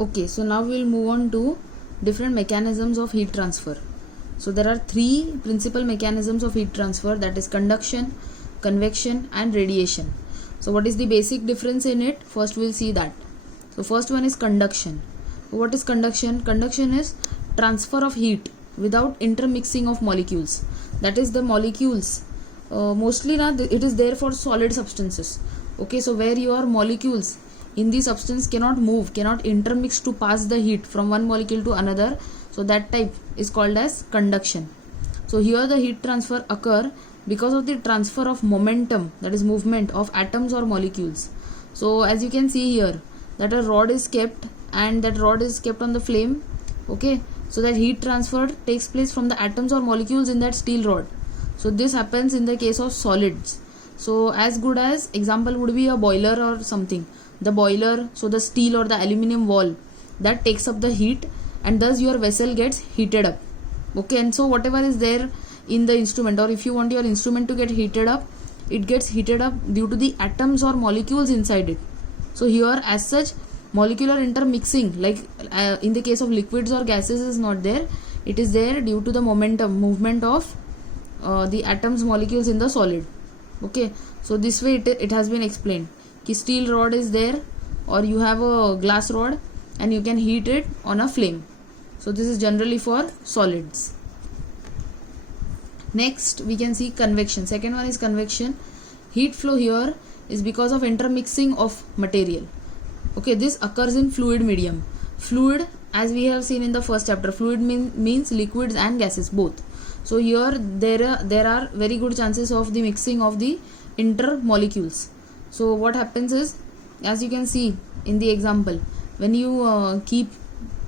Okay, so now we'll move on to different mechanisms of heat transfer. So there are three principal mechanisms of heat transfer, that is conduction, convection and radiation. So what is the basic difference in it? First we'll see that. So first one is conduction. What is conduction? Conduction is transfer of heat without intermixing of molecules. That is the molecules mostly it is there for solid substances. Okay, so where your molecules in the substance cannot move, cannot intermix to pass the heat from one molecule to another, so that type is called as conduction. So here the heat transfer occur because of the transfer of momentum, that is movement of atoms or molecules. So as you can see here, that a rod is kept and that rod is kept on the flame. Okay, so that heat transfer takes place from the atoms or molecules in that steel rod. So this happens in the case of solids. So as good as example would be a boiler or something. The boiler, so the steel or the aluminum wall that takes up the heat and thus your vessel gets heated up. Okay, and so whatever is there in the instrument, or if you want your instrument to get heated up, it gets heated up due to the atoms or molecules inside it. So here as such molecular intermixing like in the case of liquids or gases is not there. It is there due to the momentum movement of the atoms molecules in the solid. Okay, so this way it has been explained ki steel rod is there or you have a glass rod and you can heat it on a flame. So this is generally for solids. Next we can see convection. Second one is convection. Heat flow here is because of intermixing of material. Okay, this occurs in fluid medium. Fluid, as we have seen in the first chapter, fluid means liquids and gases both. So here there are very good chances of the mixing of the intermolecules. So what happens is, as you can see in the example, when you keep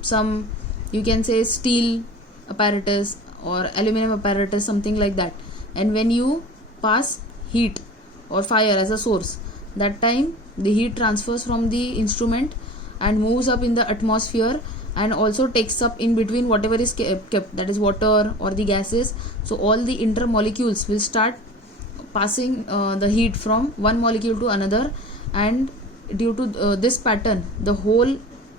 some, you can say steel apparatus or aluminum apparatus, something like that, and when you pass heat or fire as a source, that time the heat transfers from the instrument and moves up in the atmosphere and also takes up in between whatever is kept, that is water or the gases. So all the intermolecules will start passing the heat from one molecule to another, and due to this pattern the whole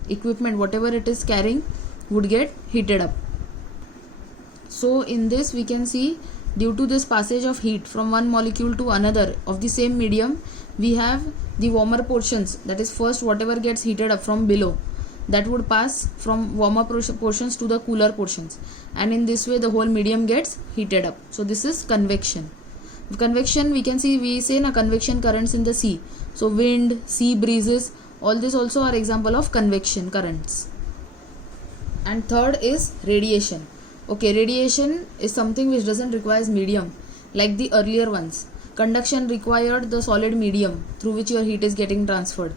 equipment whatever it is carrying would get heated up. So in this we can see, due to this passage of heat from one molecule to another of the same medium, we have the warmer portions, that is first whatever gets heated up from below, that would pass from warmer portions to the cooler portions, and in this way the whole medium gets heated up. So this is convection. Convection, we can see, we say na convection currents in the sea. So wind, sea breezes, all this also are example of convection currents. And third is radiation. Okay, radiation is something which doesn't require medium like the earlier ones. Conduction required the solid medium through which your heat is getting transferred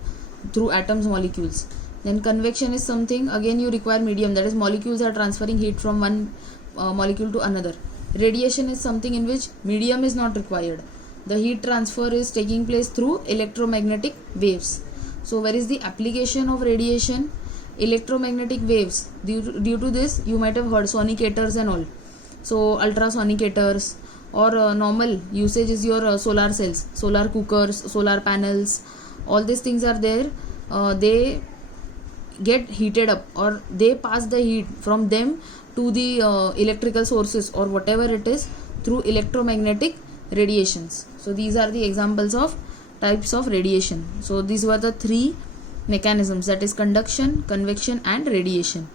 through atoms, molecules. Then convection is something again you require medium, that is molecules are transferring heat from one molecule to another. Radiation is something in which medium is not required. The heat transfer is taking place through electromagnetic waves. So where is the application of radiation? Electromagnetic waves. Due to this you might have heard sonicators and all. So ultrasonicators, or normal usage is your solar cells, solar cookers, solar panels, all these things are there. They get heated up or they pass the heat from them to the electrical sources or whatever it is through electromagnetic radiations. So these are the examples of types of radiation. So these were the three mechanisms, that is conduction, convection and radiation.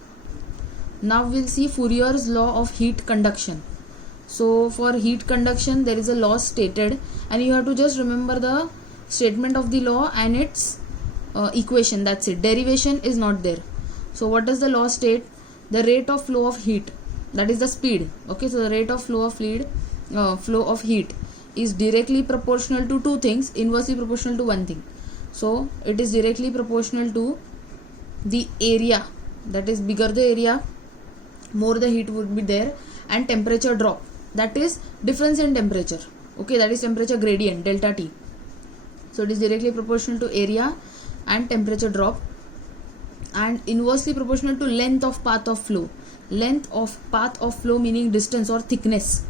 Now we'll see Fourier's law of heat conduction. So for heat conduction there is a law stated and you have to just remember the statement of the law and its equation, that's it. Derivation is not there. So what does the law state? The rate of flow of heat, that is the speed. Okay, so the rate of flow of heat is directly proportional to two things, inversely proportional to one thing. So it is directly proportional to the area, that is bigger the area more the heat would be there, and temperature drop, that is difference in temperature. Okay, that is temperature gradient, delta T. So it is directly proportional to area and temperature drop, and inversely proportional to length of path of flow. Length of path of flow meaning distance or thickness.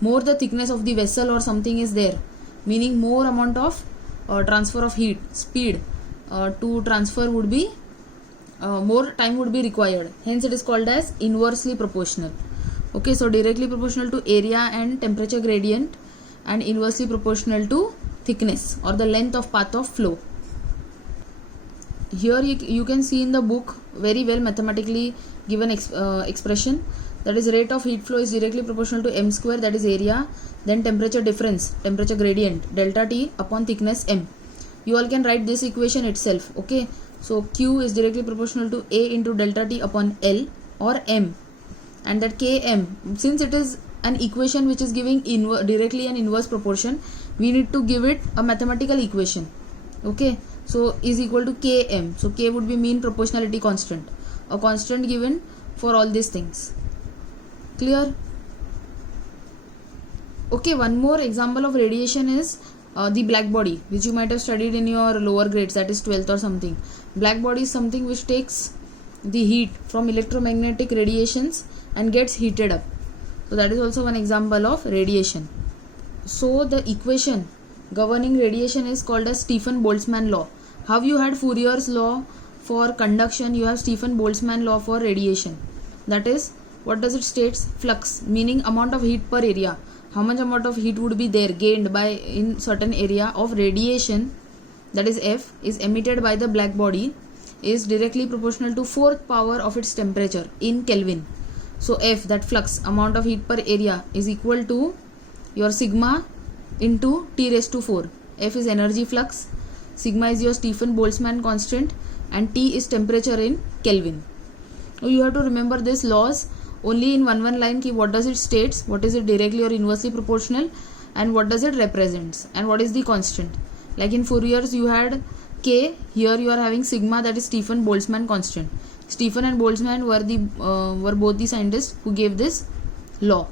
More the thickness of the vessel or something is there, meaning more amount of transfer of heat, speed to transfer would be more time would be required. Hence it is called as inversely proportional. Okay, so directly proportional to area and temperature gradient, and inversely proportional to thickness or the length of path of flow. Here you can see in the book very well mathematically given expression, that is rate of heat flow is directly proportional to m square, that is area, then temperature difference, temperature gradient, delta T upon thickness m. You all can write this equation itself. Okay, so Q is directly proportional to A into delta T upon L or m, and that Km, since it is an equation which is giving directly an inverse proportion, we need to give it a mathematical equation. Okay, so is equal to Km. So K would be mean proportionality constant, a constant given for all these things. Clear? Okay, one more example of radiation is the black body, which you might have studied in your lower grades, that is 12th or something. Black body is something which takes the heat from electromagnetic radiations and gets heated up. So that is also one example of radiation. So the equation governing radiation is called as Stephan-Boltzmann law. How you had Fourier's law for conduction, you have Stephan-Boltzmann law for radiation. That is, what does it states? Flux, meaning amount of heat per area. How much amount of heat would be there gained by in certain area of radiation, that is F, is emitted by the black body, is directly proportional to 4th power of its temperature in Kelvin. So F, that flux, amount of heat per area, is equal to your sigma into T raised to 4. F is energy flux, sigma is your Stephan-Boltzmann constant, and T is temperature in Kelvin. So you have to remember these laws only in one line. Ki what does it states, what is it directly or inversely proportional, and what does it represents, and what is the constant. Like in Fourier's you had K, here you are having sigma, that is Stephan-Boltzmann constant. Stephan and Boltzmann were both the scientists who gave this law.